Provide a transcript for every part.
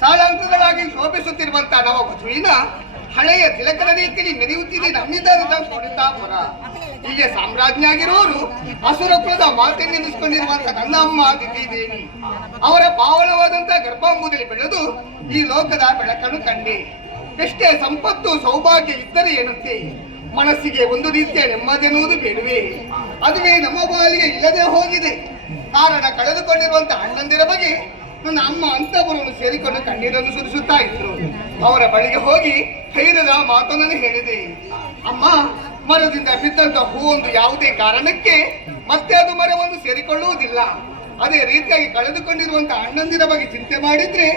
ಸಾಳಾಂಕಗಳಾಗಿ ಶೋಭಿಸುತ್ತಿರುವಂತಹ ನವ ವಧುವಿನ ಹಳೆಯ ತಿಲಕದ ರೀತಿಯಲ್ಲಿ ಮೆರೆಯುತ್ತಿದೆ ನಮ್ಮಿದರದ ಕುಣಿತಾಪುರ. ಹೀಗೆ ಸಾಮ್ರಾಜ್ಞಿ ಆಗಿರುವರು ಅಸುರ ಕುಲದ ಮಾತೆನ್ನೆನಿಸಿಕೊಂಡಿರುವಂತಹ ನನ್ನ ಅಮ್ಮ ದಿತಿದೇವಿ ಅವರ ಪಾವನವಾದಂತಹ ಗರ್ಭಾಂಬುದಲ್ಲಿ ಬೆಳೆದು ಈ ಲೋಕದ ಬೆಳಕನ್ನು ಕಂಡೆ. ಎಷ್ಟೇ ಸಂಪತ್ತು ಸೌಭಾಗ್ಯ ಇದ್ದರೆ ಏನಂತೆ ಮನಸ್ಸಿಗೆ ಒಂದು ರೀತಿಯ ನೆಮ್ಮದಿಯೆನ್ನುವುದು ಬೇಡವೇ? ಅದುವೇ ನಮ್ಮ ಬಾಲಿಗೆ ಇಲ್ಲದೆ ಹೋಗಿದೆ. ಕಾರಣ ಕಳೆದುಕೊಂಡಿರುವಂತಹ ಅಣ್ಣಂದಿರ ಬಗ್ಗೆ ನನ್ನ ಅಮ್ಮ ಅಂತಪುರವನ್ನು ಸೇರಿಕೊಂಡು ಕಣ್ಣೀರನ್ನು ಸುರಿಸುತ್ತಾ ಇದ್ರು. ಅವರ ಬಳಿಗೆ ಹೋಗಿ ಧೈರ್ಯದ ಮಾತನ್ನು ಹೇಳಿದೆ. ಅಮ್ಮ, ಮರದಿಂದ ಬಿದ್ದಂತ ಹೂವೊಂದು ಯಾವುದೇ ಕಾರಣಕ್ಕೆ ಮತ್ತೆ ಅದು ಮರವನ್ನು ಸೇರಿಕೊಳ್ಳುವುದಿಲ್ಲ. ಅದೇ ರೀತಿಯಾಗಿ ಕಳೆದುಕೊಂಡಿರುವಂತಹ ಅಣ್ಣಂದಿರ ಬಗ್ಗೆ ಚಿಂತೆ ಮಾಡಿದ್ರೆ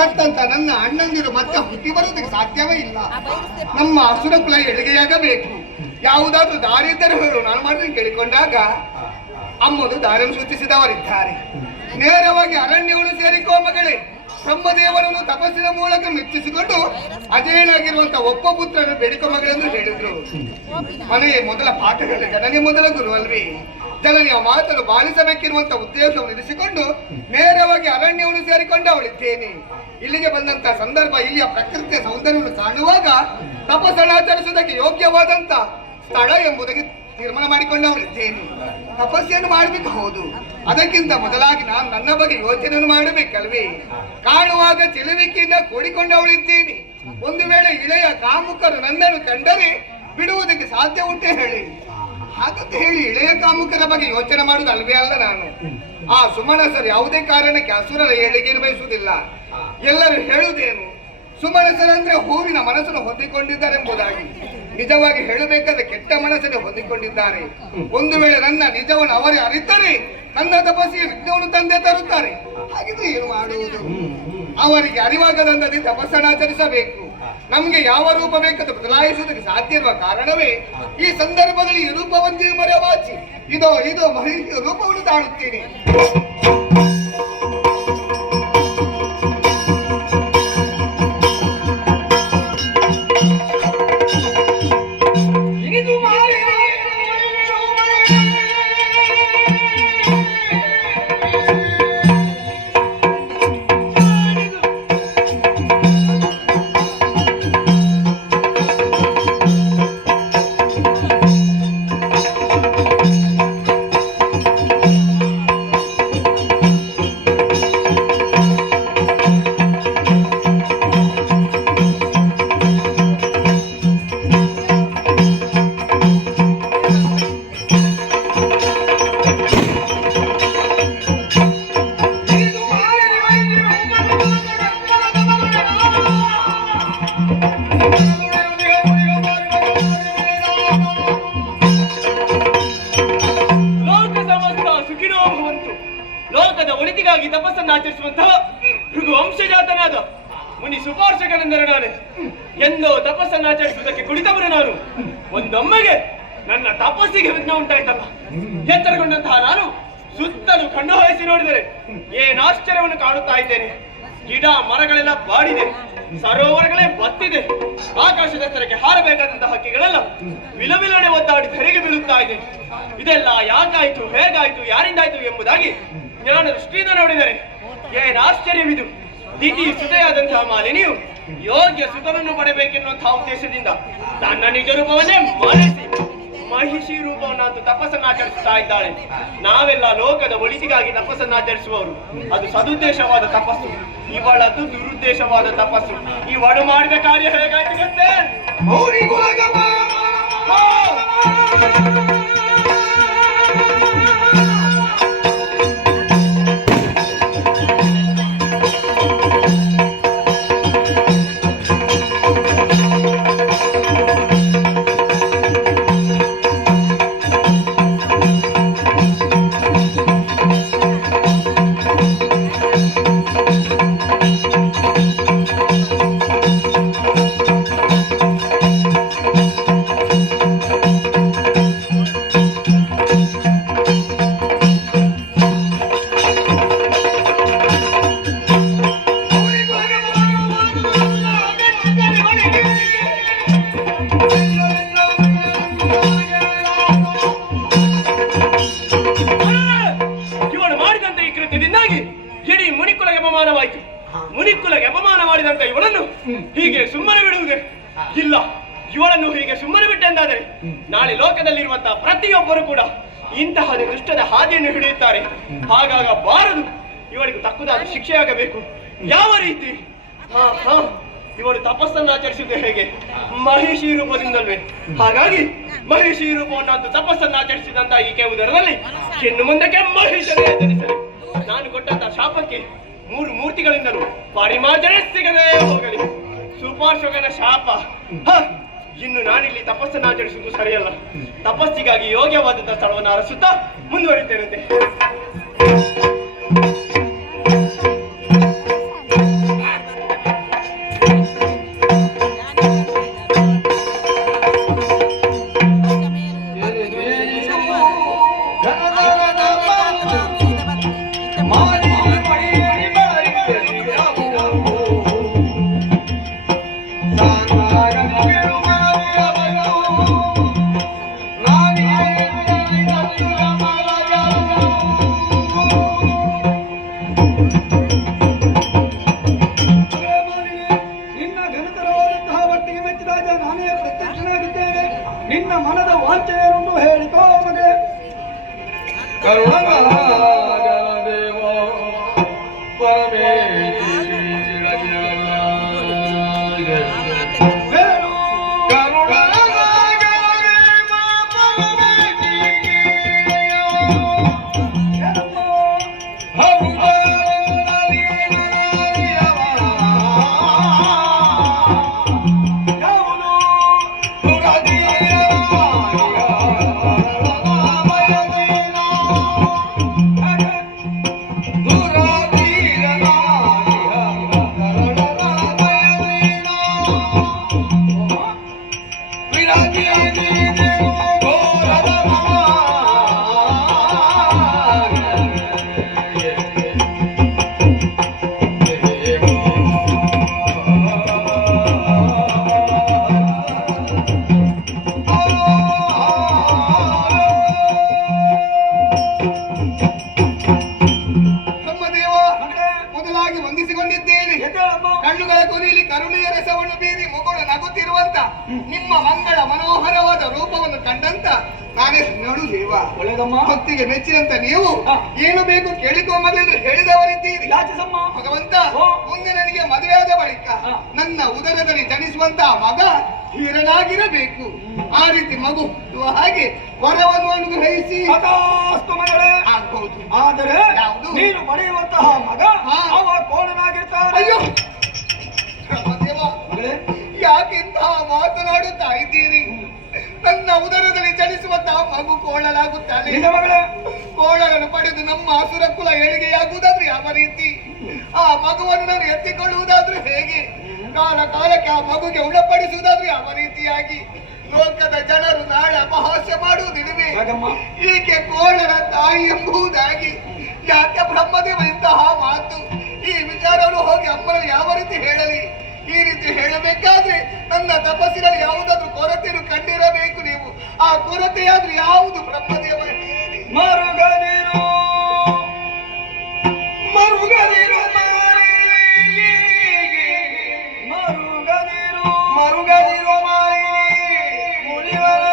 ಸತ್ತಂತ ನನ್ನ ಅಣ್ಣಂದಿರು ಮತ್ತೆ ಹುಟ್ಟಿ ಬರುವುದಕ್ಕೆ ಸಾಧ್ಯವೇ ಇಲ್ಲ. ನಮ್ಮ ಅಸುರ ಕುಲ ಏಳಿಗೆಯಾಗಬೇಕು. ಯಾವುದಾದ್ರೂ ದಾರಿ ಇದ್ದರೆ ಹೇಳು, ನಾನು ಮಾಡಿದ್ರೆ ಕೇಳಿಕೊಂಡಾಗ ಅಮ್ಮದು ದಾರಿಯನ್ನು ಸೂಚಿಸಿದವರಿದ್ದಾರೆ. ನೇರವಾಗಿ ಅರಣ್ಯವನ್ನು ಸೇರಿಕೋ ಮಗಳೇ, ಬ್ರಹ್ಮದೇವರನ್ನು ತಪಸ್ಸಿನ ಮೂಲಕ ಮೆಚ್ಚಿಸಿಕೊಂಡು ಅಜೇನಾಗಿರುವಂತಹ ಒಬ್ಬ ಪುತ್ರನು ಬೇಡಿಕೋ ಮಗಳೆಂದು ಹೇಳಿದ್ರು. ಮನೆಯ ಮೊದಲ ಪಾಠಗಳ ಜನನಿ ಮೊದಲ ಗುರು ಅಲ್ವಿ. ಜನನಿಯ ಮಾತನ್ನು ಪಾಲಿಸಬೇಕಿರುವಂತಹ ಉದ್ದೇಶವನ್ನು ಇರಿಸಿಕೊಂಡು ನೇರವಾಗಿ ಅರಣ್ಯವನ್ನು ಸೇರಿಕೊಂಡು ಅವಳಿದ್ದೇನೆ. ಇಲ್ಲಿಗೆ ಬಂದಂತಹ ಸಂದರ್ಭ ಇಲ್ಲಿಯ ಪ್ರಕೃತಿಯ ಸೌಂದರ್ಯವನ್ನು ಕಾಣುವಾಗ ತಪಸ್ಸನ್ನಾಚರಿಸುವುದಕ್ಕೆ ಯೋಗ್ಯವಾದಂತ ಸ್ಥಳ ಎಂಬುದಕ್ಕೆ ತೀರ್ಮಾನ ಮಾಡಿಕೊಂಡವಳಿದ್ದೇನೆ. ತಪಸ್ಸನ್ನು ಮಾಡಬೇಕು, ಹೌದು. ಅದಕ್ಕಿಂತ ಮೊದಲಾಗಿ ನಾನು ನನ್ನ ಬಗ್ಗೆ ಯೋಚನೆಯನ್ನು ಮಾಡಬೇಕಲ್ವೇ? ಕಾಣುವಾಗ ಚಿಲುವಿಕೆಯಿಂದ ಕೂಡಿಕೊಂಡವಳಿದ್ದೇನೆ. ಒಂದು ವೇಳೆ ಇಳೆಯ ಕಾಮುಕರು ನನ್ನನ್ನು ಕಂಡರೆ ಬಿಡುವುದಕ್ಕೆ ಸಾಧ್ಯ ಉಂಟೆ ಹೇಳಿ? ಹಾಗಂತ ಹೇಳಿ ಇಳೆಯ ಕಾಮುಕರ ಬಗ್ಗೆ ಯೋಚನೆ ಮಾಡುವುದು ಅಲ್ವೇ ಅಲ್ಲ ನಾನು. ಆ ಸುಮನಸರು ಯಾವುದೇ ಕಾರಣಕ್ಕೆ ಅಸುರರ ಏಳಿಗೆಯನ್ನು ಬಯಸುವುದಿಲ್ಲ. ಎಲ್ಲರೂ ಹೇಳುವುದೇನು, ಸುಮನಸರಂದ್ರೆ ಹೂವಿನ ಮನಸ್ಸನ್ನು ಹೊಂದಿಕೊಂಡಿದ್ದಾರೆ ಎಂಬುದಾಗಿ. ನಿಜವಾಗಿ ಹೇಳಬೇಕಾದ್ರೆ ಕೆಟ್ಟ ಮನಸ್ಸನ್ನು ಹೊಂದಿಕೊಂಡಿದ್ದಾರೆ. ಒಂದು ವೇಳೆ ನನ್ನ ನಿಜವನ್ನು ಅವರೇ ಅರಿತರೆ ನನ್ನ ತಪಸ್ಸಿಗೆ ವಿಘ್ನವನ್ನು ತಂದೆ ತರುತ್ತಾರೆ. ಹಾಗಿದ್ರೆ ಏನು ಮಾಡುವುದು? ಅವರಿಗೆ ಅರಿವಾಗದಂತೆ ತಪಸ್ಸನ್ನಾಚರಿಸಬೇಕು. ನಮ್ಗೆ ಯಾವ ರೂಪ ಬೇಕಂತ ಬದಲಾಯಿಸುವುದಕ್ಕೆ ಸಾಧ್ಯ ಇರುವ ಕಾರಣವೇ ಈ ಸಂದರ್ಭದಲ್ಲಿ ಈ ರೂಪವಂತಿಯು ಮರೆವಾಚಿ ಇದೋ ಮಹಿಳೆಯ ರೂಪವನ್ನು ತಾಳುತ್ತೇನೆ. ಲೋಕದ ಒಳಿತಿಗಾಗಿ ತಪಸ್ಸನ್ನು ಆಚರಿಸುವಂತಹ ಭೃಗು ವಂಶಜಾತನಾದ ಮುನಿ ಸುಪಾರ್ಶಕನೆಂದರೆ ನಾನು. ಎಂದೋ ತಪಸ್ಸನ್ನು ಆಚರಿಸುವುದಕ್ಕೆ ಕುಳಿತವನು ನಾನು. ಒಂದೊಮ್ಮೆಗೆ ನನ್ನ ತಪಸ್ಸಿಗೆ ವಿಘ್ನ ಉಂಟಾಯ್ತಲ್ಲ. ಎತ್ತರಗೊಂಡಂತಹ ನಾನು ಸುತ್ತಲೂ ಕಣ್ಣು ಹಾಯಿಸಿ ನೋಡಿದರೆ ಏನಾಶ್ಚರ್ಯವನ್ನು ಕಾಣುತ್ತಾ ಇದ್ದೇನೆ. ಗಿಡ ಮರಗಳೆಲ್ಲ ಬಾಡಿದೆ, ಸರೋವರಗಳೇ ಬತ್ತಿದೆ. ಆಕಾಶದ ಎತ್ತರಕ್ಕೆ ಹಾರಬೇಕಾದಂತಹ ಹಕ್ಕಿಗಳೆಲ್ಲ ವಿಲವಿಲನೆ ಒದ್ದಾಡಿ ಧರೆಗೆ ಬೀಳುತ್ತಾ ಇದೆ. ಇದೆಲ್ಲ ಯಾಕಾಯ್ತು, ಹೇಗಾಯ್ತು, ಯಾರಿಂದಾಯ್ತು ಎಂಬುದಾಗಿ ಜ್ಞಾನ ದೃಷ್ಟಿಯಿಂದ ನೋಡಿದರೆ ಏನಾಶ್ಚರ್ಯವಿದು. ದಿತಿ ಸುತೆಯಾದಂತಹ ಮಾಲಿನಿಯು ಯೋಗ್ಯ ಸುತನನ್ನು ಪಡೆಬೇಕೆನ್ನುವಂತಹ ಉದ್ದೇಶದಿಂದ ತನ್ನ ನಿಜ ರೂಪವನ್ನೇ ಮರೆಸಿ ಮಹಿಷಿ ರೂಪವನ್ನಂತೂ ತಪಸ್ಸನ್ನಾಚರಿಸುತ್ತಾ ಇದ್ದಾಳೆ. ನಾವೆಲ್ಲ ಲೋಕದ ಒಳಿತಿಗಾಗಿ ತಪಸ್ಸನ್ನಾಚರಿಸುವವರು. ಅದು ಸದುದ್ದೇಶವಾದ ತಪಸ್ಸು, ಇವಳದ್ದು ದುರುದ್ದೇಶವಾದ ತಪಸ್ಸು. ಇವಳು ಮಾಡಿದ ಕಾರ್ಯ ಹೇಗಾಯ್ತು ಗೊತ್ತೇ? ಇವನು ಮಾಡಿದಂತ ಈ ಕೃತ್ಯದಿಂದಾಗಿ ಇಡೀ ಮುನಿಕುಲಗೆ ಅಪಮಾನವಾಯಿತು. ಮುನಿಕುಲಗೆ ಅಪಮಾನ ಮಾಡಿದಂತ ಇವಳನ್ನು ಹೀಗೆ ಸುಮ್ಮನೆ ಬಿಡುವುದೇ ಇಲ್ಲ. ಇವಳನ್ನು ಹೀಗೆ ಸುಮ್ಮನೆ ಬಿಟ್ಟೆಂದಾದರೆ ನಾಳೆ ಲೋಕದಲ್ಲಿರುವಂತಹ ಪ್ರತಿಯೊಬ್ಬರು ಕೂಡ ಇಂತಹ ದುಷ್ಟದ ಹಾದಿಯನ್ನು ಹಿಡಿಯುತ್ತಾರೆ. ಹಾಗಾಗಬಾರದು. ಇವಳಿಗೆ ತಕ್ಕುದಾದ ಶಿಕ್ಷೆಯಾಗಬೇಕು. ಯಾವ ರೀತಿ? ಇವಳು ತಪಸ್ಸನ್ನು ಆಚರಿಸುವುದು ಹೇಗೆ? ಮಹಿಷಿ ರೂಪದಿಂದಲ್ವೇ? ಹಾಗಾಗಿ ಮಹಿಷಿ ರೂಪವನ್ನು ತಪಸ್ಸನ್ನು ಆಚರಿಸಿದಂತ ಈಕೆ ಉದರದಲ್ಲಿ ಇನ್ನು ಮುಂದಕ್ಕೆ ಮಹಿಷನೇ ಜನಿಸಲಿ. ನಾನು ಕೊಟ್ಟಂತ ಶಾಪಕ್ಕೆ 3 ಮೂರ್ತಿಗಳಿಂದಲೂ ಪರಿಮಾರ್ಜನೆ ಸಿಗದೆ ಹೋಗಲಿ. ಸುಪಾರ್ಶ್ವಗನ ಶಾಪ. ಇನ್ನು ನಾನಿಲ್ಲಿ ತಪಸ್ಸನ್ನು ಆಚರಿಸುವುದು ಸರಿಯಲ್ಲ. ತಪಸ್ಸಿಗಾಗಿ ಯೋಗ್ಯವಾದಂತಹ ಸ್ಥಳವನ್ನು ಅರಸುತ್ತಾ ಮುಂದುವರಿತೇನಂತೆ. ನಿನ್ನ ಮನದ ವಾಂಚೆಯನ್ನು ಹೇಳಿಕೋ ಮಗಳೇ. ಕಣ್ಣುಗಳ ಕೊನೆಯಲ್ಲಿ ಕರುಣೆಯ ರಸವನ್ನು ಬೀರಿ ಮುಗುಳು ನಗುತ್ತಿರುವಂತ ನಿಮ್ಮ ಮಂಗಳ ಮನೋಹರವಾದ ರೂಪವನ್ನು ಕಂಡಂತ ನಾನೇ ನೋಡು ದೇವ. ಭಕ್ತಿಗೆ ಮೆಚ್ಚಿದಂತ ನೀವು ಏನು ಬೇಕು ಕೇಳಿಕೊಂಬಲೆಂದು ಹೇಳಿದವರಿದ್ದೀರಿ. ಭಗವಂತ, ಮುಂದೆ ನನಗೆ ಮದುವೆಯಾದ ಬಳಿಕ ನನ್ನ ಉದರದಲ್ಲಿ ಜನಿಸುವಂತ ಮಗ ಹೀರನಾಗಿರಬೇಕು. ಆ ರೀತಿ ಮಗು ಹಾಗೆ ವರವನ್ನು ಅನುಗ್ರಹಿಸಿ ಆಗ್ಬಹುದು. ಆದರೆ ನೀನು ಪಡೆಯುವಂತಹ ಮಗ ಅವ ಕೋಣನಾಗಿರ್ತಾನೆ. ಅಯ್ಯೋ ಯಾಕಿಂತಹ ಮಾತನಾಡುತ್ತಾ ಇದ್ದೀರಿ? ನನ್ನ ಉದರದಲ್ಲಿ ಜನಿಸುವಂತಹ ಮಗು ಕೋಳಲಾಗುತ್ತಾನೆ. ಕೋಳలను ಪಡೆದು ನಮ್ಮ ಅಸುರ ಕುಲ ಏಳಿಗೆಯಾಗುವುದಾದ್ರೆ ಯಾವ ರೀತಿ? ಆ ಮಗುವನ್ನು ನಾನು ಎತ್ತಿಕೊಳ್ಳುವುದಾದ್ರೂ ಹೇಗೆ? ಕಾಲ ಕಾಲಕ್ಕೆ ಆ ಮಗುಗೆ ಉಣಪಡಿಸುವುದಾದ್ರೂ ಯಾವ ರೀತಿಯಾಗಿ? ಲೋಕದ ಜನರು ನಾಳೆ ಅಪಹಾಸ್ಯ ಮಾಡುವುದಿರುವೆ. ಈಕೆ ಕೋಳನ ತಾಯಿ ಎಂಬುದಾಗಿ ಯಾಕೆ ಬ್ರಹ್ಮದೇವ ಇಂತಹ ಮಾತು? ಈ ವಿಚಾರವನ್ನು ಹೋಗಿ ಅಮ್ಮನಲ್ಲಿ ಯಾವ ರೀತಿ ಹೇಳಲಿ? ಈ ರೀತಿ ಹೇಳಬೇಕಾದ್ರೆ ನನ್ನ ತಪಸ್ಸಿನಲ್ಲಿ ಯಾವುದಾದ್ರೂ ಕೊರತೆಯನ್ನು ಕಂಡಿರಬೇಕು ನೀವು. ಆ ಕೊರತೆಯಾದ್ರೂ ಯಾವುದು ಬ್ರಹ್ಮದೇವ ಹೇಳಿ? ಮರುಗದಿರು ಮರುಗದಿರು ಮರುಗದಿರು ಮರುಗದಿರು ಮುನಿವರ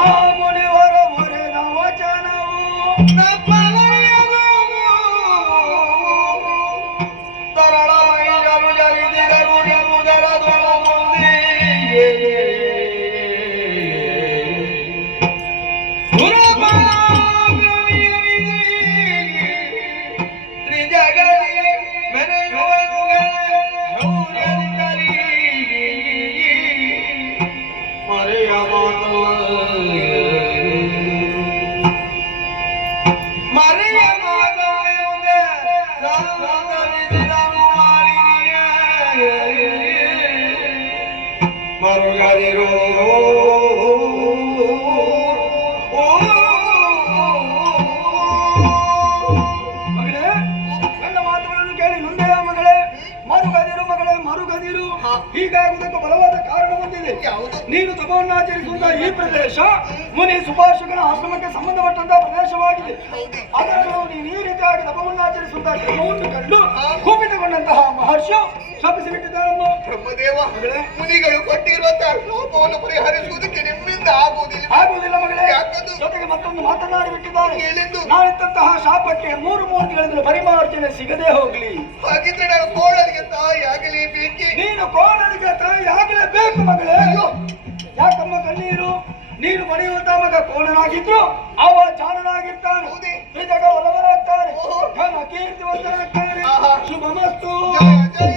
ಆ ಮುನಿವರ ಹೊರೆದ ವಚನವು ತರಳ ಮರುಗದಿರು ಮಗಳೇ, ನನ್ನ ಮಾತುಗಳನ್ನು ಕೇಳಿ ನೊಂದೆಯ ಮಗಳೇ. ಮರುಗದಿರು ಮಗಳೇ, ಮರುಗದಿರು. ಹೀಗಾಗುವುದಕ್ಕೆ ಬಲವಾದ ಕಾರಣ ಹೊಂದಿದೆ. ಯಾವುದು? ನೀನು ತಪವನ್ನಾಚರಿಸುವಂತಹ ಈ ಪ್ರದೇಶ ಮುನಿ ಸುಭಾಷಕನ ಆಶ್ರಮಕ್ಕೆ ಸಂಬಂಧಪಟ್ಟಂತಹ ಪ್ರದೇಶವಾಗಿದೆ. ಅದನ್ನು ನೀನು ಈ ರೀತಿಯಾಗಿ ತಪವನ್ನಾಚರಿಸುವಂತಹ ಕ್ರಮವನ್ನು ಕಂಡು ಕುಪಿತಗೊಂಡಂತಹ ಮಹರ್ಷಿಯು ಶಪಿಸಿ ಬಿಟ್ಟಿದ್ದಾರನ್ನು. ಬ್ರಹ್ಮದೇವ, ಮುನಿಗಳು ಕೊಟ್ಟಿರುವಂತಹ ಲೋಪವನ್ನು ಪರಿಹರಿಸುವುದಕ್ಕೆ ನಿಮ್ಮಿಂದ ಆಗುವುದಿಲ್ಲ ಮಗಳೇ. ಯಾಕದು? ಜೊತೆಗೆ ಮತ್ತೊಂದು ಮಾತನಾಡಿ ಬಿಟ್ಟಿದ್ದಾರೆ. ಏನೆಂದು? ನಾನಿತ್ತಂತಹ ಶಾಪಕ್ಕೆ 3 ಮೂರ್ತಿಗಳಿಂದ ಪರಿಮಾರ್ಜನೆ ಸಿಗದೆ ಹೋಗ್ಲಿ. ಹಾಗಿದ್ರೆ ನಾನು ಕೋಳಲಿಗೆ ತಾಯಿ ಆಗಲಿ ಬೇಕೇ? ನೀನು ಕೋಣನಿಗೆ ತಾಯಿ ಆಗಲೇಬೇಕು ಮಗಳೇ. ಯಾಕಮ್ಮ ಕಣ್ಣೀರು? ನೀನು ಪಡೆಯುವಂತಹ ಮಗ ಕೋಣನಾಗಿದ್ರು ಅವ ಜಾಣನಾಗಿರ್ತಾನೆ. ಹೌದೇ? ನಿಜಗ ಒಲವರಾಗ್ತಾನೆ. ಓಹೋ. ಘನ ಕೀರ್ತಿವಂತರಾಗ್ತಾನೆ. ಆಹಾ. ಶುಭಮಸ್ತು. ಜಯ ಜಯ